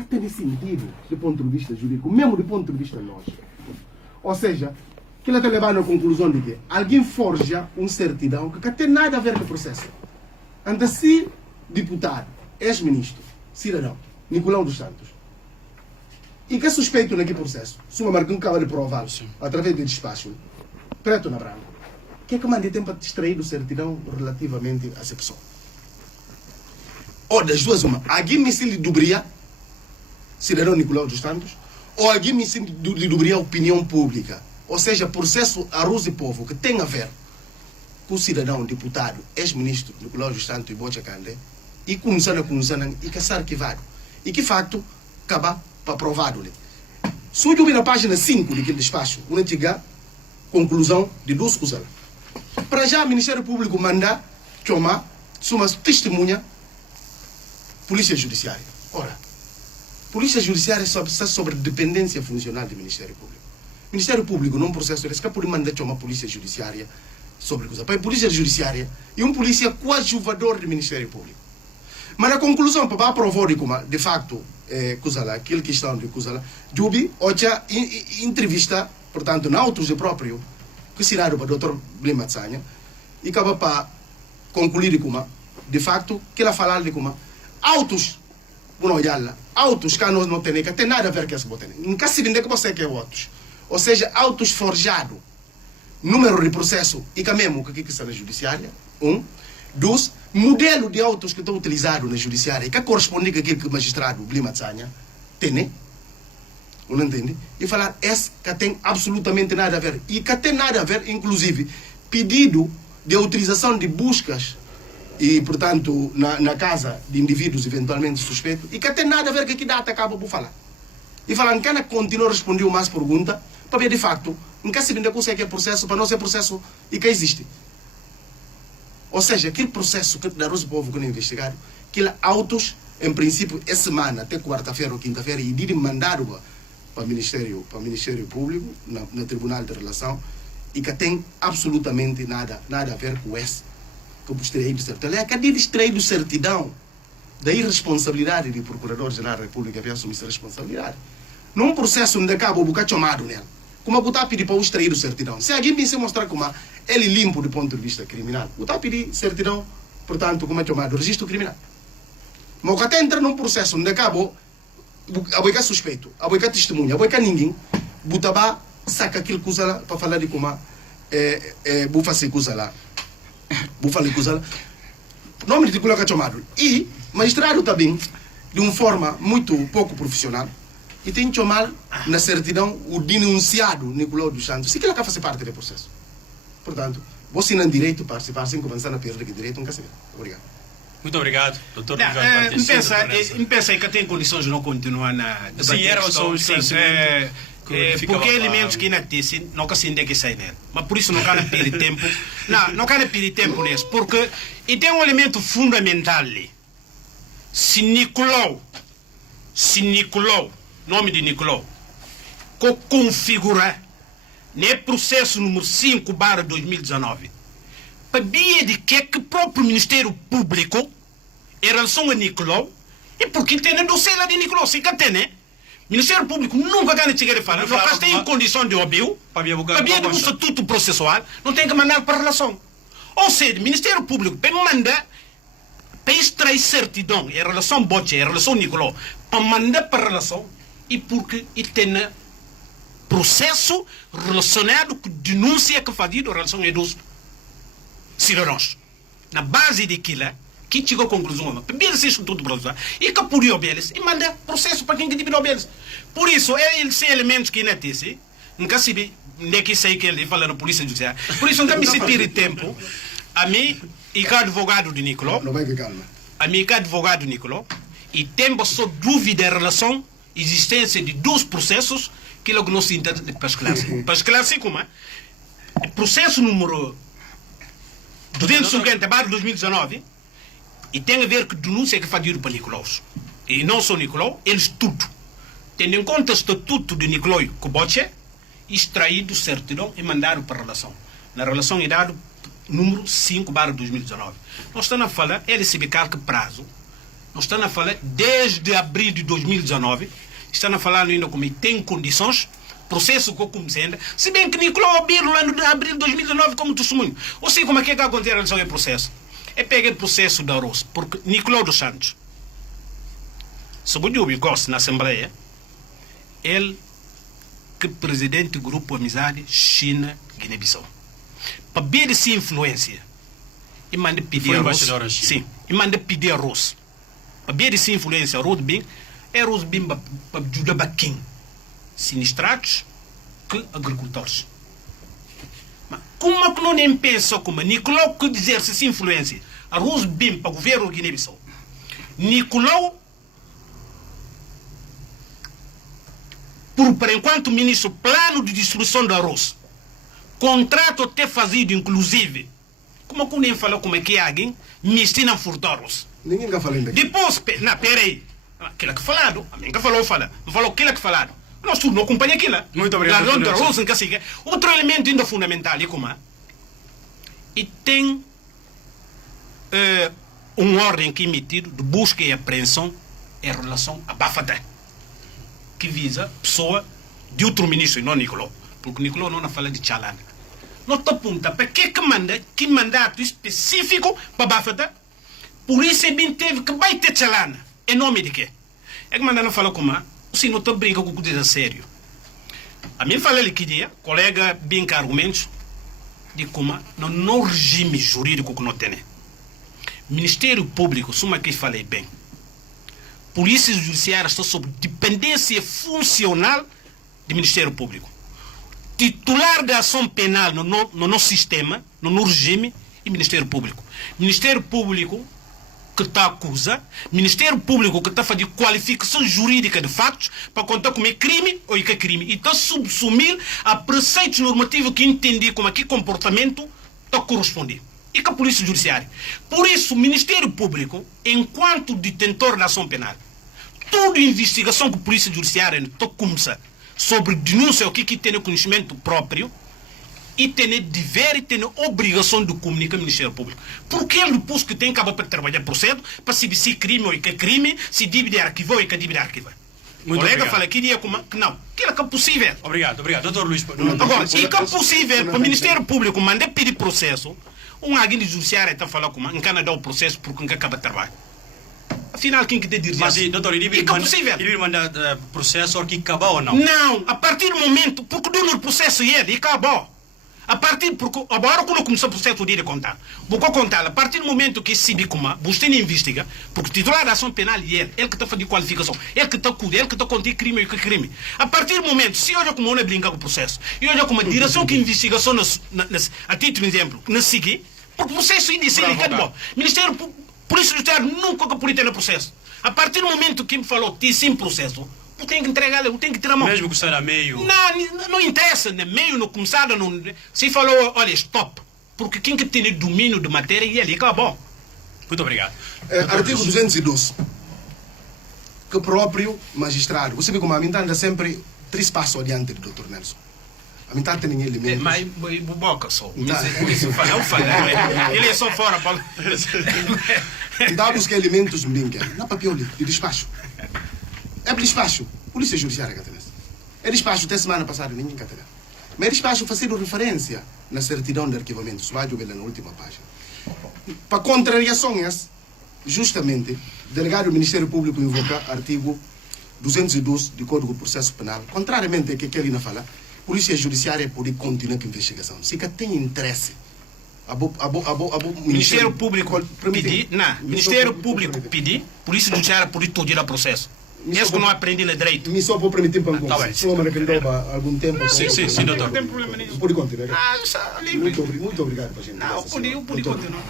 que tem sentido do ponto de vista jurídico, mesmo do ponto de vista lógico. Ou seja, que ele está levando à conclusão de que alguém forja um certidão que não tem nada a ver com o processo. Anda se deputado, ex-ministro, cidadão, Nicolau dos Santos, e que é suspeito naquele processo, suma marca acaba de prová-lo através de despacho, preto na branco, que é que manda tempo para distrair do certidão relativamente a essa pessoa? Ou das duas, uma, alguém me se dubria, cidadão Nicolau dos Santos, ou alguém me se dubria a opinião pública, ou seja, processo arroz e povo que tem a ver com o cidadão, deputado, ex-ministro Nicolau dos Santos e Bocha Candé, e começando e que ser arquivado. E que facto acaba para provado. Surgiu na página 5 daquele despacho, uma antiga conclusão de duas coisas. Para já, o Ministério Público manda chamar uma testemunha Polícia Judiciária. Ora, Polícia Judiciária está sobre dependência funcional do Ministério Público. O Ministério Público, num processo desse, pode mandar chamar Polícia Judiciária sobre coisa. Para a Polícia Judiciária e um polícia coadjuvador do Ministério Público. Mas na conclusão, para aprovar de facto, aquele questão de Kuzala, Jubi, hoje entrevista, portanto, na autos de próprio, que se dá para o Dr. Blima Tzanya, e acaba para concluir de facto, que ela falar de como autos, autos que não tem nada a ver com esse botão. Nunca se vende que você quer autos. Ou seja, autos forjados, número de processo, e que mesmo que está na judiciária, dos modelo de autos que estão utilizados na judiciária e que corresponde com aquilo que o magistrado Blima Tzanya tem, não entende? E falar, esse que tem absolutamente nada a ver. E que tem nada a ver, inclusive, pedido de autorização de buscas e, portanto, na casa de indivíduos eventualmente suspeitos, e que tem nada a ver com que data acaba por falar. E falar, que continua a responder mais pergunta, para ver de facto, nunca se vende com que é processo, para não ser processo e que existe. Ou seja, aquele processo que da Rosa Povo que não é investigado, aquele autos, em princípio, essa semana, até quarta-feira ou quinta-feira, e de mandar para o Ministério Público, no Tribunal de Relação, e que tem absolutamente nada a ver com esse, que eu extraí do certidão. É que de extrair do certidão, da irresponsabilidade do Procurador-Geral da República, havia assumido essa responsabilidade. Num processo onde acaba o bocado chamado nela, como a botar a pedir para o extrair do certidão. Se alguém me se mostrar como ele limpo do ponto de vista criminal, botar a pedir certidão, portanto, como é chamado, registro criminal. Mas o até entra num processo onde acaba a boica suspeito, a boica testemunha, a boica ninguém, botar saca aquilo que usa lá para falar de como bufa se usa lá, bufa lhe usa lá. Nome de colocar chamado. E magistrado também, de uma forma muito pouco profissional, e tem que chamar na certidão o denunciado Nicolau dos Santos. Se que ele quer fazer parte do processo. Portanto, você não tem direito de participar sem começar a perder o direito, nunca se vê. Obrigado. Muito obrigado, doutor. Pensa que tem condições de não continuar na debate. Sim, era só porque elementos que não disse, nunca se ainda que sai nele. Mas por isso não quero perder tempo. Não quero perder tempo nisso. Porque e tem um elemento fundamental ali. Se Nicolau, nome de Nicolau, que configura no processo número 5/2019, para ver de que o próprio Ministério Público, em relação a Nicolau, e porque tem a dossiê lá de Nicolau, se que tem, né? O Ministério Público nunca ganha chegar a falar, não tem em condição de ouvir, para ver do estatuto processual, não tem que mandar para a relação. Ou seja, o Ministério Público tem que mandar para extrair certidão em relação a Boche, em relação a Nicolau, para mandar para a relação, e porque ele tem processo relacionado com denúncia que faz em relação a dos cidadãos. Na base daquilo, que chegou à conclusão, que bem se instituto processual, e que por eles, e manda processo para quem que deve eles. Por isso, esses elementos que não disse, nunca se vê, nem que sei que ele fala na Polícia Judiciária. Por isso, nunca me se perde tempo, a mim, e que advogado de Nicolau, não vai que calma. A mim, que advogado de Nicolau, e temos só dúvida em relação à existência de dois processos que logo não se entende para esclarecer. Para esclarecer como é? O processo número 250/2019 e tem a ver com denúncia que foi feita para Nicolau. E não só Nicolau, eles tudo. Tendo em conta o estatuto de Nicolau Kuboche, extraído certidão e mandado para a relação. Na relação é dado número 5/2019. Nós estamos a falar, ele se que prazo, nós estamos a falar desde abril de 2019, estamos a falar ainda como tem condições, processo que começando, se bem que Nicolau abriu lá no abril de 2019 como testemunho. Ou seja, como é que acontece em relação ao processo? É pegar o processo da Rosa, porque Nicolau dos Santos, segundo o gosto na Assembleia, ele que presidente do Grupo Amizade China-Guiné-Bissau. Para ver essa influência, e manda pedir a Rosa. Sim, e manda pedir a Rosa. Para ver essa influência, a Rosa bem, é a Rosa bem para ajudar quem? Sinistrados que agricultores. Mas como é que não nem pensa como Nicolau que exerce essa influência? A Rosa bem para o governo de Guiné-Bissau. Nicolau, por enquanto ministro, plano de distribuição do arroz, contrato até fazido, inclusive, como é que nem fala como é que alguém mistura furtores? Ninguém está falando daqui. Depois, não, peraí, aquilo que falado, a mim que falou, não falou aquilo que falado. Nós tudo não acompanha aquilo. Muito obrigado. Ladrão de arroz, que assim, outro elemento ainda fundamental, é como e tem uma ordem que é emitida de busca e apreensão em relação a Bafata, que visa pessoa de outro ministro, e não Nicolau. Porque Nicolau não fala de Chalana. Não te aponta para que mandato específico para Bafata. Por isso é bem teve que vai ter Chalana. Em nome de quê? É que manda não fala como se não te brinca com o que diz a sério. A mim fala ali que dia, colega bem que argumentos, de como no regime jurídico que não tem. Ministério Público, suma que falei bem. Polícia Judiciária está sob dependência funcional do Ministério Público. Titular da ação penal no nosso sistema, no regime, e Ministério Público. Ministério Público que está acusa, Ministério Público que está a fazer qualificação jurídica de fatos para contar como é crime ou que é crime. E está a subsumir a preceitos normativos que entendi como aqui comportamento está a corresponder. E com a Polícia Judiciária. Por isso, o Ministério Público, enquanto detentor da ação penal, toda investigação que a Polícia Judiciária está a começar sobre denúncia o que tem conhecimento próprio, e tem dever e tem obrigação de comunicar ao Ministério Público. Porque ele depois que tem acaba para trabalhar processo para se é crime ou que é crime, se dívida arquivou ou que é dívida arquivou. O colega fala que dia como não, aquilo que é possível. Obrigado. Doutor Luís. Agora, se é possível para o Ministério Público mandar pedir processo, alguém de judiciário está a falar como não quer dar o processo porque não acaba de trabalho. Afinal, quem que tem dirigir? Mas, doutor, ele vai mandar processo que acabou ou não? Não, a partir do momento, porque do processo ele acabou. A partir, porque agora quando começou o processo de contar, vou contar, a partir do momento que se como você investiga, porque o titular da ação penal é ele que está fazendo qualificação, ele que está cuidando, ele que está contando crime e que crime. A partir do momento, se olha como não brinca com o processo, e olha como a direção que investigação, a título de exemplo, não seguir, porque o processo inicial é bom. Ministério Polícia Judiciária nunca que podia ter no processo. A partir do momento que me falou, tem sim processo, eu tenho que entregar, eu tenho que tirar a mão. Mesmo que está a meio. Não interessa, né? Meio, no começado, não. Se falou, olha, stop. Porque quem que tem domínio de matéria e ele acabou. Muito obrigado. Artigo 212. Que o próprio magistrado, você vê como a mim anda sempre 3 passos adiante do Dr. Nelson. A mim tem ninguém elementos. Mas boca só. Eu falei, ele é só fora. Dá a buscar elementos brinca. Não papel de despacho. É despacho. Polícia Judiciária catalã. É despacho até semana passada, ninguém catalã. Mas é despacho fazendo referência na certidão de arquivamento. Vai ver na última página. Para contrariações, justamente, o delegado do Ministério Público invoca artigo 212 do Código de Processo Penal. Contrariamente ao que ele não fala, a Polícia Judiciária pode continuar com a investigação. Se que tem interesse, Ministério Público pedir, não, Ministério Público pedir, Polícia Judiciária pode todo o processo. Mesmo que não aprendi no direito. Me só vou permitir para se eu me há algum tempo. Sim, doutor. Não tem problema nenhum. Pode continuar. Muito obrigado, gente. Não, eu pude continuar.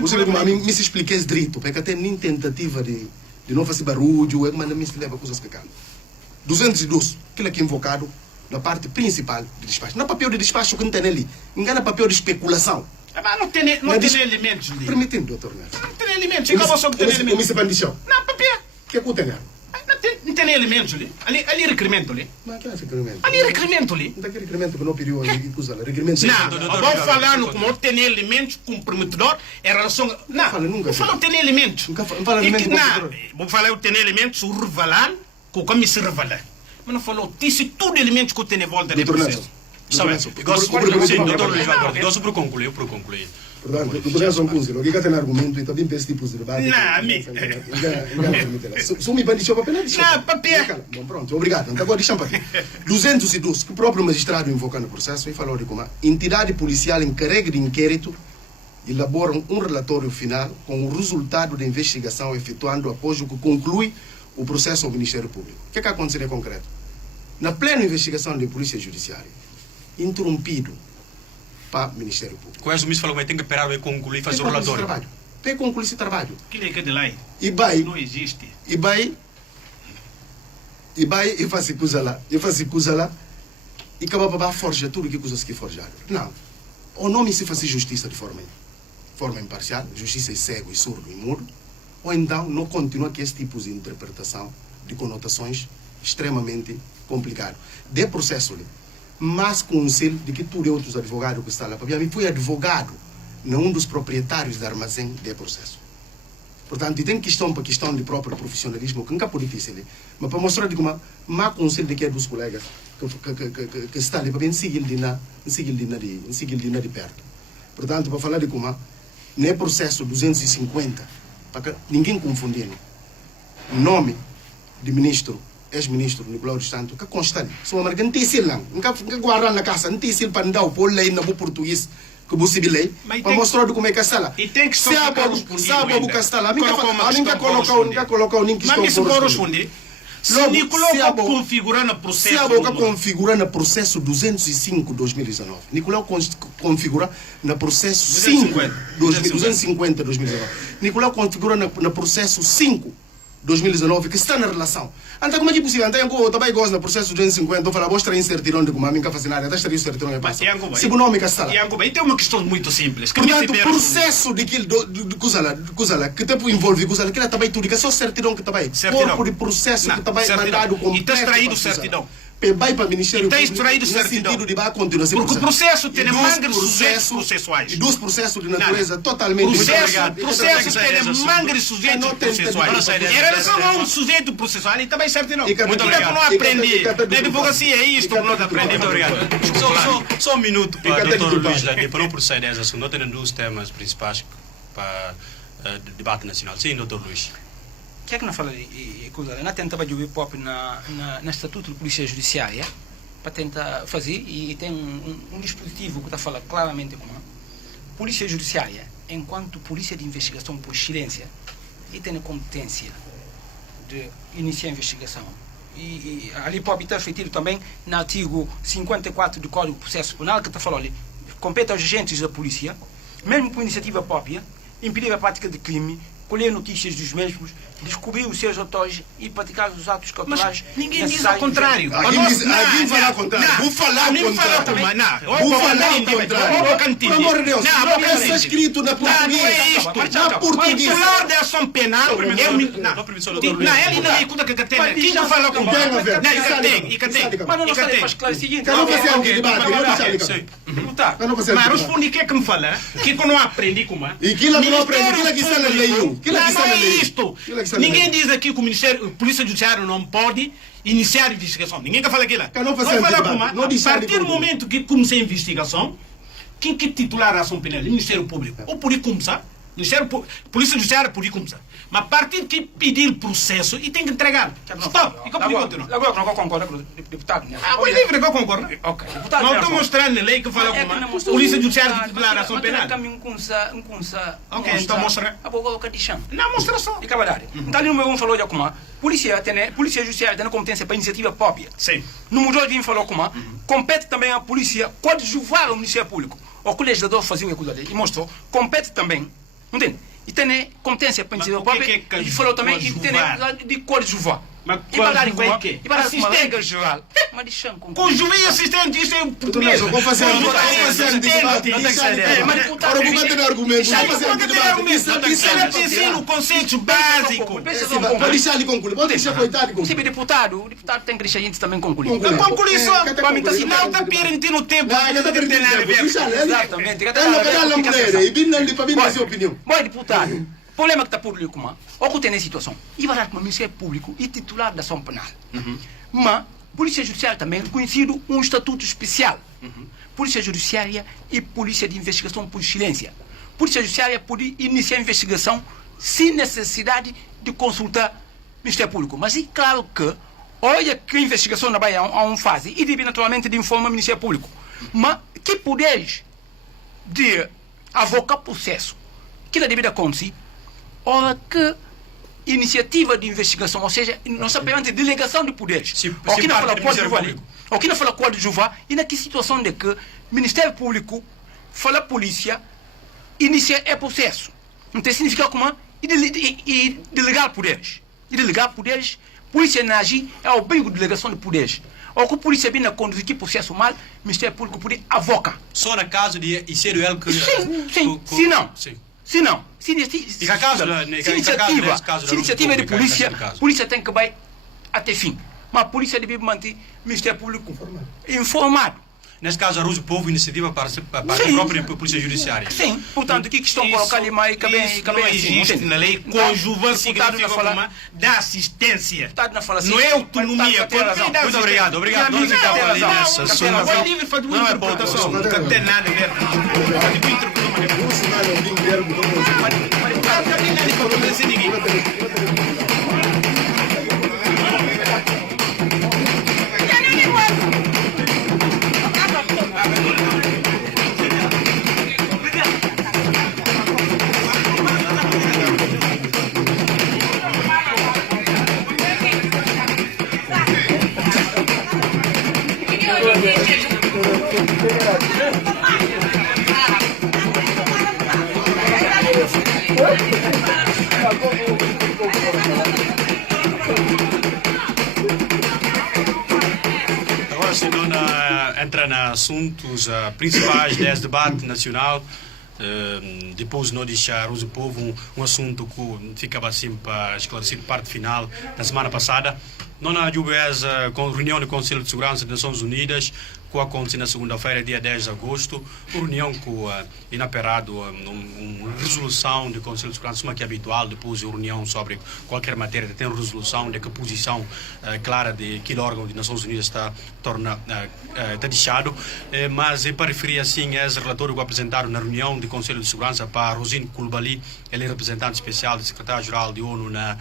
Você vê como a mim me se expliquei direito, porque até nem tentativa de não fazer barulho, é que me se leva coisas que calma. 212, aquilo aqui invocado na parte principal de despacho. Não é papel de despacho que não tem ali. Engana papel de especulação. Mas não tem elementos ali. Permitindo, doutor Nelson. Não tem elementos. Acabou só que tem elementos. Comissão de bandição. Não, papel. Que é que tem? não tem elementos ali. Ali requerimento ali. Mas que é requerimento? Ali requerimento ali. Não tem requerimento que não pediu ali, requerimento. Não, vou falar no como tem elementos comprometedor em relação. Não, Fala nunca. vou falar tem elementos. Nunca fala elemento comprometedor. Vou falar tem elementos o revelar, que como se revelar. Mas não falou, disse tudo elementos que tem em volta do processo. Sabe, doutor Luís Valverde, gosto para concluir. Portanto, tu podes um punzelo, o que tem argumento e também pensa tipo de debate. Não, me. Se me bandichou para pena, Não, papel. Bom, pronto, obrigado. Então agora deixa-me para aqui. 212, que o próprio magistrado invoca no processo e falou de como a entidade policial encarregue de inquérito elabora um relatório final com o resultado da investigação efetuando após o que conclui o processo ao Ministério Público. O que é que aconteceu em concreto? Na plena investigação da Polícia Judiciária, interrompido para o Ministério Público. Conhece o ministro falou que tem que esperar para concluir e fazer o relatório. Tem que concluir esse trabalho. Que é que de lá? E vai. Não existe. E vai e faz coisa lá. E faz coisa lá. E acaba para forjar tudo que coisas que forjaram. Não. O nome se faz justiça de forma imparcial. Justiça é cego e surdo e mudo. Ou então não continua com esse tipo de interpretação de conotações extremamente complicado. De processo ali. Mas conselho de que tudo outros advogados que estão lá. Para mim, fui advogado num dos proprietários do armazém de processo. Portanto, e tem questão para questão de próprio profissionalismo, que nunca pode ter ali. Mas para mostrar de como má conselho de que é dos colegas que está ali, para bem seguir de perto. Portanto, para falar de como no processo 250, para que ninguém confundir o nome de ministro, ex-ministro Nicolau dos Santos, que consta ali. Se o não tem sil, não guardar na casa, não tem sil para dar o pôr lei na português, que você lei, para mostrar como é que está lá. E tem que se a bobu que está lá, nunca colocar o ninguém mas se for responder, se Nicolau configurar no processo. Se a boca configura no processo 205-2019, Nicolau configura no processo 250-2019, Nicolau configura no processo 5-2019, que está na relação. Então, como é que é possível? Então, eu também gosto no processo 250, eu falo, vou extrair certidão de como a minha fazendária, está extrair certidão de passa. Se o nome que está lá. E tem uma questão muito simples. Portanto, o processo de coisa lá, que tempo envolve coisa lá, que também tudo, que é só certidão que também. Corpo de processo que também mandado com. E está extraído certidão. Vai para o Ministério Público. E está extraído certidão. De continuar porque o processo tem mangres sujeitos processuais. E dos processos de natureza totalmente. Processo tem mangres sujeitos processuais. Em relação a um sujeito processual, ele também certidão. Muito obrigado. Não aprendi. Na advocacia é isto que nós aprendemos. Muito obrigado. Só um minuto para o doutor Luís, para não proceder dessa assunto. Nós temos dois temas principais para o debate nacional. Sim, doutor Luís. O que é que não fala de coisa? Não tentava de pop na Estatuto de Polícia Judiciária para tentar fazer e tem um dispositivo que está falando claramente como Polícia Judiciária, enquanto Polícia de Investigação por excelência, e tem a competência de iniciar a investigação. E ali pode estar feito também no artigo 54 do Código de Processo Penal que está falando ali, compete aos agentes da polícia, mesmo por iniciativa própria, impedir a prática de crime, colher notícias dos mesmos, descobrir os seus autores e praticar os atos cautelares. Mas ninguém diz ao contrário. Alguém fala ao contrário. Vou falar ao contrário. Vou falar ao contrário. Pelo amor de Deus, não está escrito na português. Não é isto. Na português. O titular da ação penal... Não, ele não é escuta que tem. Quem não fala com o e que tem. Mas não sei para esclarecer. Quero fazer algum debate. Mas responde o que é que me fala. Que eu não aprendi como é. E aquilo que não aprendi, aquilo que está na lei 1. Não é isto. Ninguém diz aqui que o Ministério, Polícia Judiciária não pode iniciar a investigação. Ninguém quer falar aquilo. Não fala como a partir do momento que comecei a investigação, quem que titular a ação penal? O Ministério Público. Ou podia começar. Polícia Judiciária podia começar. Mas a partir de pedir processo, e tem que entregar. Stop! E como continua? Agora não concordo com o deputado. O livre que eu concordo. Ok. Não estou mostrando a lei que fala como Polícia Judiciária titular a ação penal. Ok, então mostra. Não, mostra só. E cavalari. Então ali no meu falou de como Polícia Judiciária tem competência para iniciativa própria. Sim. No mudou de falou como compete também a polícia coadjuvar o Ministério Público. O que o legislador fazia o que e mostrou, compete também. Entende? E tem competência para iniciativa própria. E falou também que tem de coadjuvar. Mas coadjuvar é o quê? E para a regra geral. Mas deixa Com o juiz assistente, isto é português. Vamos fazer Com o vamos juiz fazer assistente. debate. Não tem que ser dessa. Mas deputado, Agora vou bater no argumento. Isso Vamos fazer não tem debate. Isso é te ensino conceitos básicos. Pode deixar ele concluir. Pode deixar coitado Sim, concluir. deputado, o deputado tem que deixar a gente também concluir. Conclui. Não conclui só. É, Para mim, não está perdendo tempo. Não, ele tá perdendo tempo. Deixa ele. Exatamente. Ele não quer dar mulher. E bem ali para mim dar sua opinião. Bom, deputado, o problema que está público, o que tem nessa situação? E vai dar para o Ministério Público e titular da ação penal. Mas, Polícia Judiciária também é reconhecido um estatuto especial. Polícia Judiciária e Polícia de Investigação por Excelência. Polícia Judiciária pode iniciar a investigação sem necessidade de consultar o Ministério Público. Mas é claro que, olha que a investigação na Bahia há uma fase e deve naturalmente de informar o Ministério Público. Mas que poderes de avocar processo que da devida acontecer, ora que iniciativa de investigação, ou seja, não simplesmente delegação de poderes. O que não fala com o que não fala com o Juvá, e na que situação de que o Ministério Público fala a polícia, inicia é processo. Então significa como e delegar poderes. E delegar poderes, polícia não agir é o obrigo de delegação de poderes. Ou que a polícia vinha conduzir que processo mal, o Ministério Público pode avocar. Só na caso de ser ele que... Sim. Se não, se iniciativa de polícia, a polícia tem que ir até fim. Mas a polícia deve manter o Ministério Público informado. Nesse caso, a Ruso Povo, iniciativa para a própria Polícia Judiciária. Sim, portanto, o que estão colocando mais que não existe na lei. Conjuvan significa como da assistência. Não é autonomia. Muito obrigado. Obrigado. Não ficar ali nessa assunto. Não é livre para uma interpretação. Não tem nada a ver. Agora, se não entra nos assuntos principais desse debate nacional, depois não deixar o povo um assunto que ficava assim para esclarecer parte final da semana passada. Não há dúvidas com a reunião do Conselho de Segurança das Nações Unidas que aconteceu na segunda-feira, dia 10 de agosto, reunião com inaperado uma resolução do Conselho de Segurança, uma que é habitual, depois de reunião sobre qualquer matéria, tem resolução de que a posição clara de que o órgão das Nações Unidas está deixado, mas para referir assim, esse relatório que apresentaram na reunião do Conselho de Segurança para Rosine Coulibaly, ele é representante especial do secretário-geral da ONU na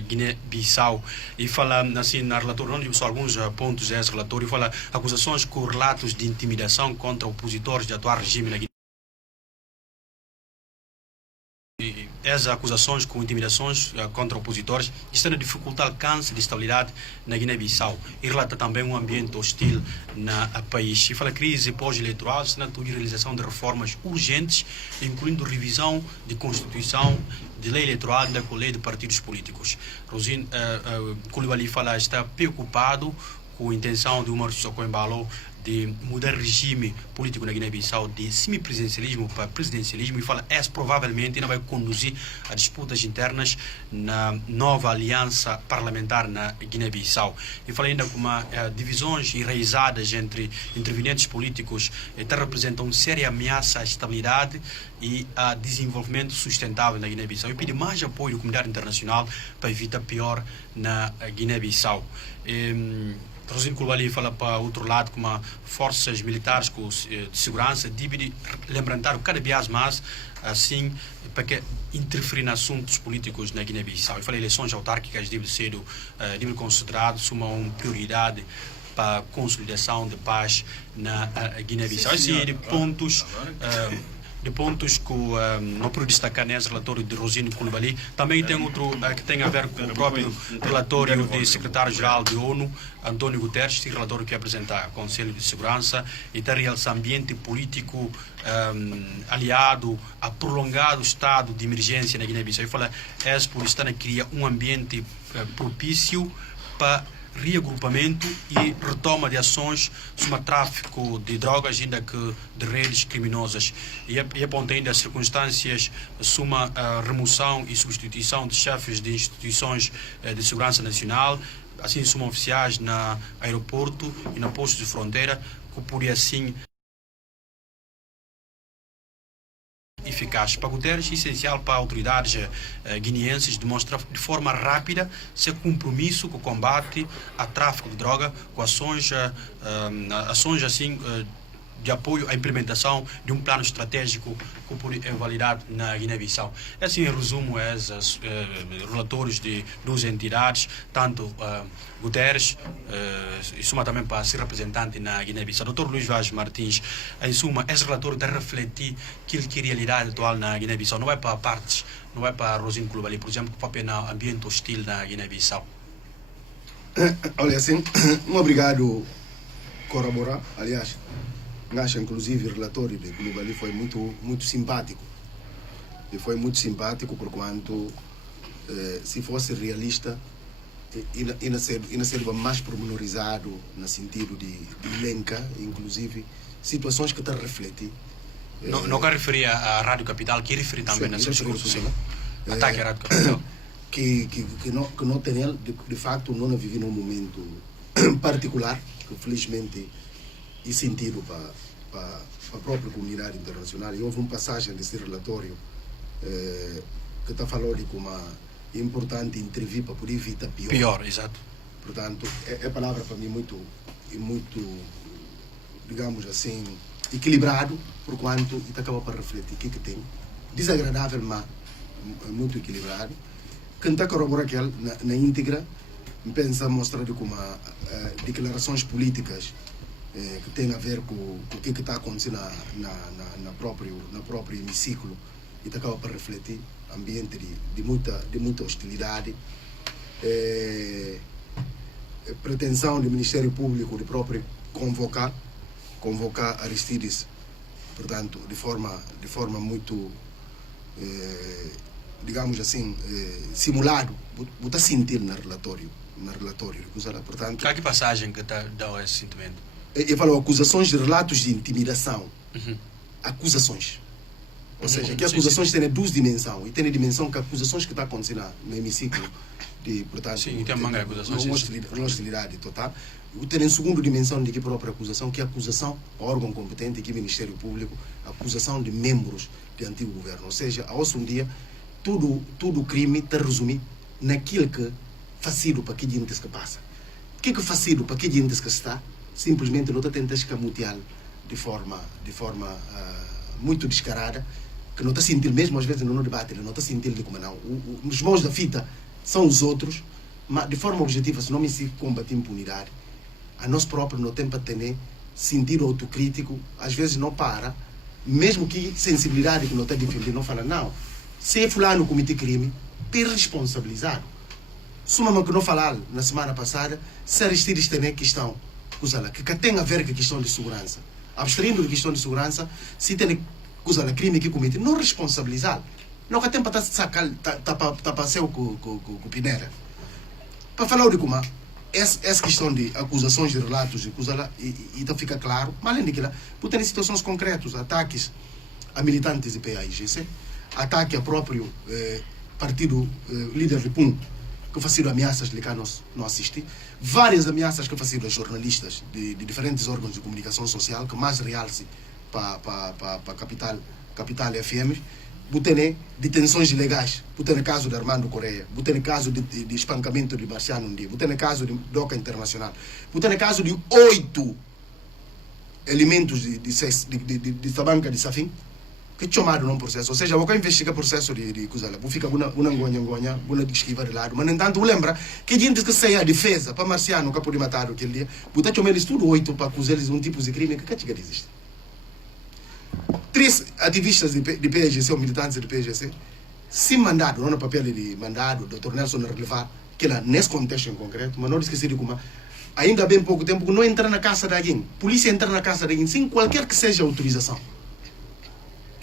Guiné-Bissau, e fala assim, na relatório, não digo só alguns pontos desse relatório, fala acusações com relatos de intimidação contra opositores de atual regime na Guiné. Essas acusações com intimidações contra opositores estão a dificultar o alcance de estabilidade na Guiné-Bissau e relata também um ambiente hostil no país. E fala crise pós-eleitoral, a realização de reformas urgentes, incluindo revisão de Constituição, de lei eleitoral e da lei de partidos políticos. Rosine Coulibaly fala está preocupado com a intenção de Umar Sissoko Embalo de mudar o regime político na Guiné-Bissau de semipresidencialismo para presidencialismo e fala que provavelmente não vai conduzir a disputas internas na nova aliança parlamentar na Guiné-Bissau. E fala ainda como divisões enraizadas entre intervenientes políticos representam uma séria ameaça à estabilidade e a desenvolvimento sustentável na Guiné-Bissau. E pede mais apoio da comunidade internacional para evitar pior na Guiné-Bissau. Rosine Coulibaly fala para outro lado como forças militares de segurança devem lembrar cada vez mais assim para que interferir em assuntos políticos na Guiné-Bissau. E fala eleições autárquicas devem ser consideradas uma prioridade para a consolidação de paz na Guiné-Bissau. Assim, de pontos que não pude destacar nesse relatório de Rosine Coulibaly. Também tem outro que tem a ver com o próprio relatório do secretário-geral da ONU, António Guterres, esse relatório que apresenta ao Conselho de Segurança e tem esse ambiente político aliado a prolongado estado de emergência na Guiné-Bissau. E fala, por estar a criar um ambiente propício para reagrupamento e retoma de ações sobre o tráfico de drogas, ainda que de redes criminosas. E aponta ainda circunstâncias sobre a remoção e substituição de chefes de instituições de segurança nacional, assim como oficiais no aeroporto e no posto de fronteira, que por assim eficaz. Para Guterres, é essencial para autoridades guineenses demonstrar de forma rápida seu compromisso com o combate ao tráfico de droga, com ações assim de apoio à implementação de um plano estratégico que por é validado na Guiné-Bissau. Assim, em resumo, esses relatórios de duas entidades, tanto Guterres e suma também para ser representante na Guiné-Bissau. Dr. Luís Vaz Martins, em suma, esse relatório está a refletir aquilo que é a realidade atual na Guiné-Bissau. Não é para partes, não é para Rosine Coulibaly, por exemplo, para o ambiente hostil na Guiné-Bissau. Olha, assim, obrigado corroborar, aliás, acho inclusive o relatório de Coulibaly foi muito simpático. E foi muito simpático porquanto, se fosse realista, ainda seria mais pormenorizado no sentido de elenca, inclusive, situações que está a refletir. Não quero referir à Rádio Capital, que referi também nesse discurso, sim. Ataque à Rádio Capital. Que não tem, de facto, não vive num momento particular, que felizmente e sentido para a própria comunidade internacional. E houve uma passagem desse relatório que está falando de como é importante intervir para poder evitar pior. Pior, exato. Portanto, é palavra para mim muito, digamos assim, equilibrado, porquanto e acaba para refletir o que tem. Desagradável, mas muito equilibrado. Quem está corroborando aquele na íntegra, pensa mostrar de como declarações políticas que tem a ver com o que está acontecendo na próprio hemiciclo e acaba para refletir ambiente de muita hostilidade, pretensão do Ministério Público de próprio convocar Aristides, portanto, de forma muito, digamos assim, simulado, está sentir no relatório, portanto. Qual é a passagem que dá esse sentimento? Eu falo acusações de relatos de intimidação. Acusações. Ou seja, que acusações têm duas dimensões. E tem a dimensão que acusações que está acontecendo no hemiciclo, portanto, sim, tem uma acusações. Uma hostilidade total. E tem a segunda dimensão de que própria acusação, que é a acusação ao órgão competente, que é o Ministério Público, a acusação de membros do antigo governo. Ou seja, a hoje um dia, tudo crime está resumido naquilo que facido para que gente que passa. O que é facido para que gente que está? Simplesmente não está tentando escamotear de forma muito descarada, que não está sentindo mesmo, às vezes no debate, ele não está sentindo como não. Os mãos da fita são os outros, mas de forma objetiva, se não se combate a impunidade, a nós próprios não tem para ter sentido autocrítico, às vezes não para, mesmo que sensibilidade que não está defendendo, não fala, não, se fulano cometeu crime, tem responsabilizado. Suma que não falar na semana passada, se Aristides tem questão, que tem a ver com a questão de segurança. Abstraindo da questão de segurança, se tem crime que comete, não responsabilizar. Não há tempo para sacar, para ser com Pinera. Para falar de como essa questão de acusações de relatos, e então fica claro, mas além daquilo, por ter situações concretas, ataques a militantes do PAIGC, ataque a próprio partido líder de PUM, que faziam ameaças de cá não assistir, várias ameaças que faziam a jornalistas de diferentes órgãos de comunicação social, que mais realce para a capital FM, botene detenções ilegais, botene caso de Armando Correia, botene caso de espancamento de Marciano Ndi, botene caso de DOCA Internacional, botene caso de 8 elementos de tabanca de Safin, que chamado num processo, ou seja, vou investigar processo de coisa lá, vou ficar uma ngonha, uma esquiva de lado, mas no entanto lembra que gente que saia a defesa para Marciano que pode matar aquele dia, botar chamar eles tudo 8 para acusar eles de um tipo de crime que chega existe. 3 ativistas de PGC ou militantes de PGC, se mandado, não no papel de mandado, Dr. Nelson relevar, que lá nesse contexto em concreto, mas não esquecer de como ainda bem pouco tempo que não entra na casa de alguém, polícia entra na casa de alguém sem qualquer que seja autorização.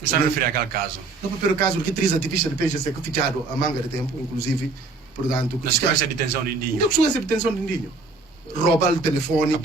Você não refere àquele caso? No primeiro caso, que 3 ativistas de PGC que ficaram a manga de tempo, inclusive, portanto... Na sequência de detenção de Indinho? Na sequência de detenção de Indinho. roubar o telefone,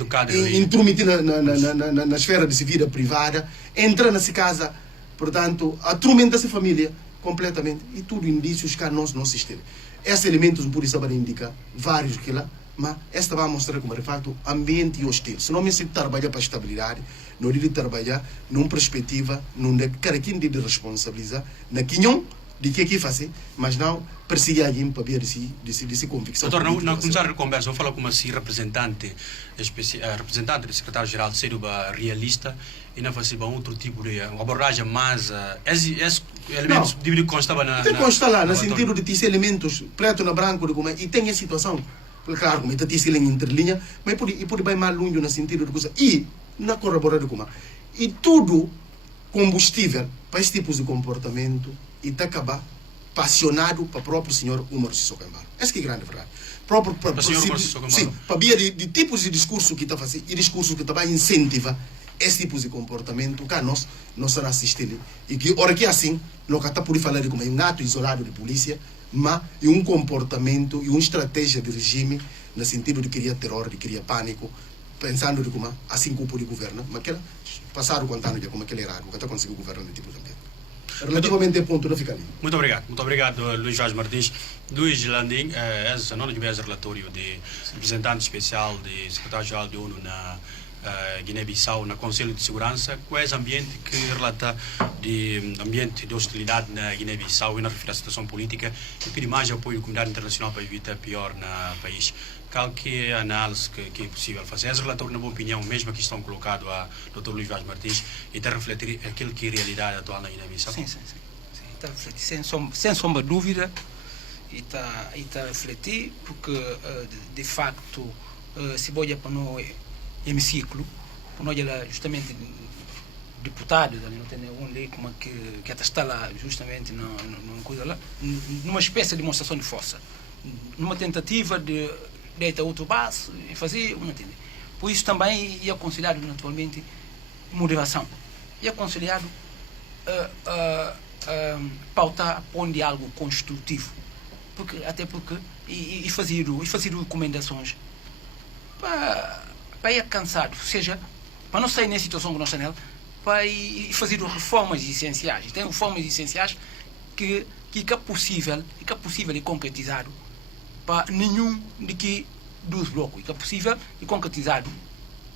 intrometer na esfera de sua vida privada, entrar nessa casa, portanto, atormenta essa família completamente. E tudo indícios que nós não sistema. Esses elementos por isso para indicar vários que lá, mas esta vai mostrar como de fato ambiente hostil. Se não me sinto trabalhar para a estabilidade, não de trabalhar numa perspectiva, num de cada quem de responsabilizar, na quinhão de que aqui fazer, mas não perseguir alguém para ver se convicção. Doutor, na começar a conversa, vou falar como assim representante do secretário-geral de Seruba realista e não fazer outro tipo de abordagem mais elementos de constava na tem consta lá no sentido de ter elementos preto na branco de como e tem a situação claro como está ter em interlinha mas pode bem mais longe no sentido de coisa e na corroborar de como e tudo combustível para esse tipo de comportamento e está acabar passionado para o próprio senhor Umar Sissoko Embalo. Essa que é grande verdade. Para senhor Umar Sissoko Embalo. Sim, para via de tipos de discurso que está fazendo e discurso que está incentiva esse tipo de comportamento que nós não será assistido. E que, hora que é assim, não está por falar de como é um ato isolado de polícia, mas é um comportamento e uma estratégia de regime no sentido de criar terror, de criar pânico, pensando de como assim que o poder governa, mas que passaram contando de como aquele errado, que está conseguindo governar de tipo de ambiente. Relativamente ao ponto, não fica ali. Muito obrigado, Luís Vaz Martins. Luís Landim, esse não é relatório de representante especial de secretário-geral da ONU na Guiné-Bissau, na Conselho de Segurança, qual é o ambiente que relata de ambiente de hostilidade na Guiné-Bissau e na referência à situação política e pedir mais apoio à comunidade internacional para evitar pior no país. Qual que é a análise que é possível fazer? Esse relatório, na minha opinião, mesmo que estão colocado a Dr. Luís Vaz Martins, e está a refletir aquilo que é a realidade atual na Guiné-Bissau? Sim. Está a refletir, sem sombra de dúvida, e está a refletir, porque, de facto, se olha para o hemiciclo, quando olha justamente deputados, ali não tem nenhum lei como que está lá justamente numa coisa lá, numa espécie de demonstração de força, numa tentativa de deitar outro baixo e fazer, não entende. Por isso também é aconselhado naturalmente moderação, é aconselhado pautar para um diálogo construtivo, porque fazer recomendações para ir cansado, ou seja, para não sair na situação que nós estamos nela, para ir fazer reformas essenciais. E tem reformas essenciais que é possível e concretizado para nenhum de que dos blocos. Que é possível e concretizado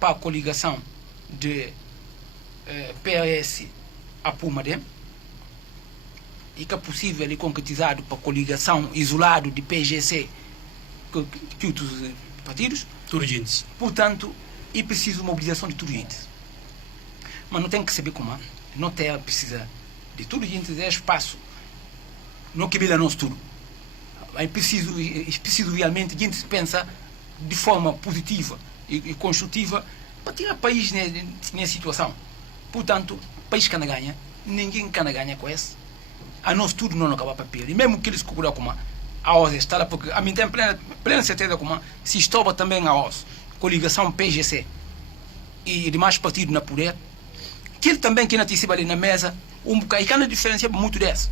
para a coligação de PRS a Pumadem, e que é possível e concretizado para a coligação isolado de PGC que outros partidos. Turgentes. Portanto, é preciso mobilização de turgentes. Mas não tem que saber como. Não tem precisa de turgentes, é espaço. Não que bilha nós tudo. É preciso realmente a gente pensa de forma positiva e construtiva para tirar o país nessa situação. Portanto, o país que não ganha, ninguém que não ganha com esse. A nós tudo não acaba papel. E mesmo que eles cobrem como a OS está lá, porque a mim tem plena certeza como se estava também a OS, coligação PGC e demais partidos na poder, que ele também que antecipa ali na mesa, e que não diferencia muito dessa.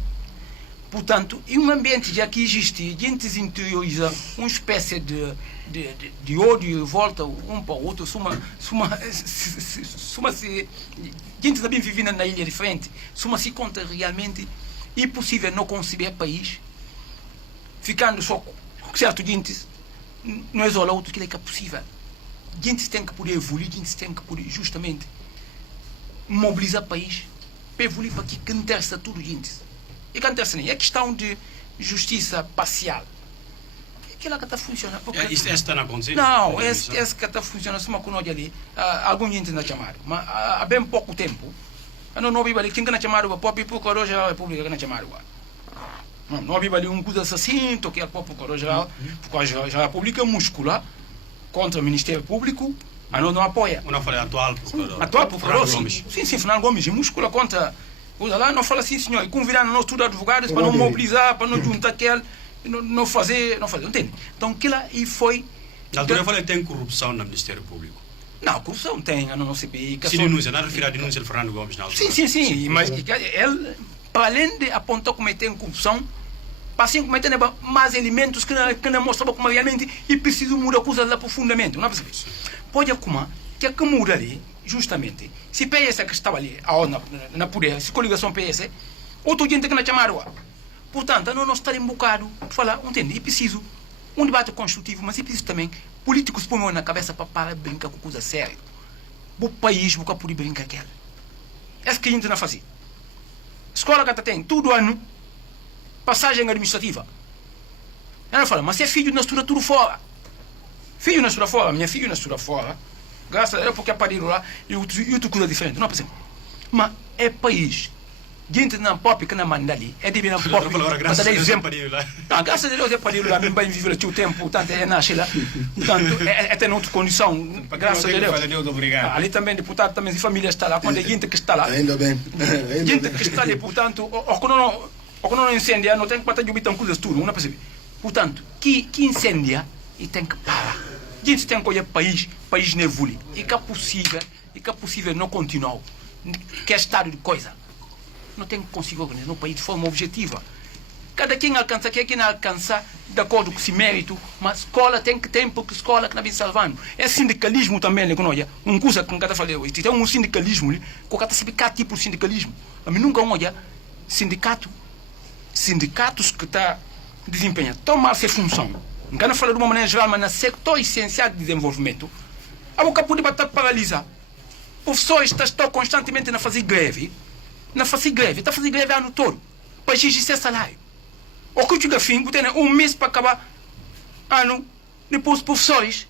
Portanto, em um ambiente já que existe, a gente interioriza uma espécie de ódio e volta um para o outro, se gente também vivendo na ilha diferente, se conta realmente é possível não conceber país ficando só com certo gente não isola outro que é possível. Gente tem que poder evoluir, gente tem que poder justamente mobilizar o país para evoluir para que interessa tudo gente. E que interessa nem é questão de justiça parcial. Aquela que está funcionando. Isso está na acontecer? Não, esse que está funcionando, se uma ali, algum gente não chamaram, mas há bem pouco tempo, não vi ali quem que não chamaram, o próprio Procurador-Geral da República que não chamaram. Não havia ali um coisa assim, que é o próprio Procurador-Geral, porque a República muscula contra o Ministério Público, mas não apoia. Não falei atual Procurador. Atual Procurador, sim, Fernando Gomes, muscula contra. Lá não fala assim, senhor, e convidando nós tudo advogados para não mobilizar, para não juntar aquele, não fazer, entende? Então aquilo aí foi. Na altura eu falei que tem corrupção no Ministério Público. Não, corrupção tem, não sei. Se denúncia, não refere à denúncia de Fernando Gomes na altura. Sim, mas ele, para além de apontar como tem corrupção, para assim como tem mais elementos que não mostram como realmente e preciso mudar coisas lá profundamente. Não é possível. Pode como que a que muda ali, justamente, se PS que estava ali, na poder, se coligação PS, outra gente que não chamaram. Portanto, não está em bocado, falar, entende? E preciso um debate construtivo, mas é preciso também políticos põem na cabeça para parar de brincar com coisa séria. O país nunca pode brincar com ela. É isso que a gente não faz. Escola que tem todo ano passagem administrativa. Ela fala, mas é filho na estrutura fora. Filho na estrutura fora, minha filha na estrutura fora, graças a Deus porque aparelho lá e outra coisa diferente. Não é possível. Mas é país. Gente não pop que não manda ali. É de vir na pop. Graças a Deus é aparelho lá. Graças a Deus é aparelho lá. Bem viver o tempo. Portanto, é nascer lá. Portanto, é ter outra condição. Graças a Deus. Obrigado. Ali também, deputado, também, se família está lá. Quando é gente que está lá. Ainda bem. Gente que está ali, portanto, quando não incendia, não tem que matar de ouvir coisas tudo. Não é possível. Portanto, que incendia e tem que parar. Gente tem que olhar país não evolui. E que é possível não continuar. Que é estado de coisa. Não tem que conseguir organizar no país de forma objetiva. Cada quem alcança, quem não alcança, de acordo com esse mérito, mas escola tem que ter, porque escola que não vem salvando. É sindicalismo também, né? Um coisa que eu falei hoje, tem um sindicalismo, que cada sabe cada tipo de sindicalismo. A mim nunca olha sindicatos que está desempenhando tão mal essa função. Não falo de uma maneira geral, mas no setor essencial de desenvolvimento, a boca pode bater paralisar. Professores estão constantemente a fazer greve. Está fazendo greve ano todo. Para exigir seu salário. O que chega fim, tem um mês para acabar ano. Depois os professores,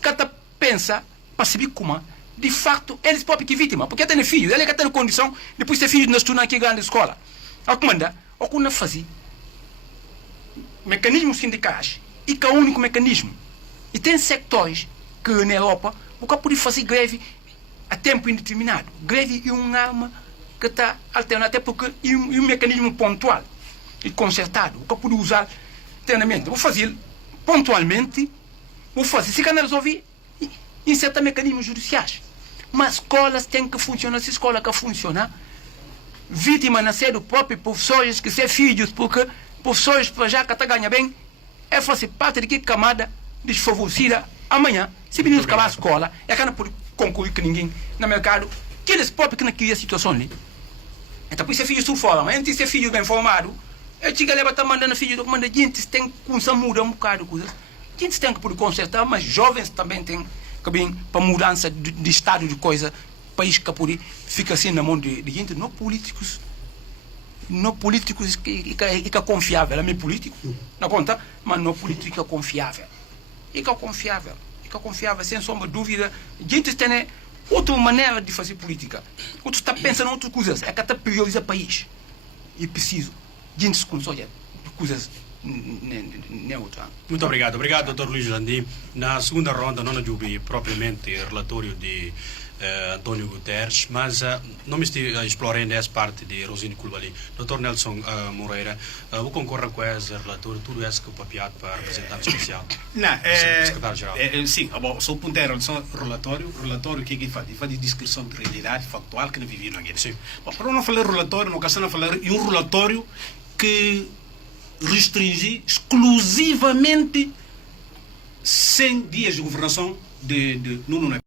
cada pensa, para saber como, de facto, eles próprios que vítima. Porque tem filhos, ele que tem condição, depois ter filhos na estudar aqui grande escola. A comanda, o que não fazia, mecanismos sindicais, e que é o único mecanismo. E tem sectores que na Europa, nunca pode fazer greve a tempo indeterminado. Greve é uma arma que está alternando, até porque é um mecanismo pontual e concertado, que pode usar treinamento. Vou fazer pontualmente, se não resolver, insertar mecanismos judiciais. Mas escolas têm que funcionar, se a escola que funciona, vítima nascer do próprio professores que são filhos, porque professores para já que está ganhando bem, é fazer parte de que camada desfavorecida. Amanhã, se meninos acabar a escola, é que não pode concluir que ninguém no mercado, que eles próprios que não queriam a situação ali. Então, por isso é filho sur fora, mas antes de ser filho bem formado, a gente leva está mandando filho do comando, a gente tem que começar a mudar um bocado de coisas. A gente tem que poder consertar, mas jovens também têm que vir para mudança de estado de coisa, país que pode fica assim na mão de gente, não políticos que é confiável, é meio político, não conta, mas não político que é confiável. E que é confiável, sem sombra de dúvida, a gente tem outra maneira de fazer política. Outros está pensando em outras coisas. É que está prioriza o país. E preciso. Gente se consola coisas neutras. Muito obrigado. Obrigado, Dr. Luís Landim. Na segunda ronda, não ouvi propriamente o relatório de António Guterres, mas não me estive explorando essa parte de Rosine Coulibaly. Dr. Nelson Moreira, eu concordo com esse relatório, tudo isso que o papiado para representante especial. Não, secretário-geral. Sim, só o ponto em relação ao relatório que ele faz de descrição de realidade factual que não vivia aqui. Sim. Bom, para não falar relatório, não quero falar de um relatório que restringe exclusivamente 100 dias de governação de Nuno Neto.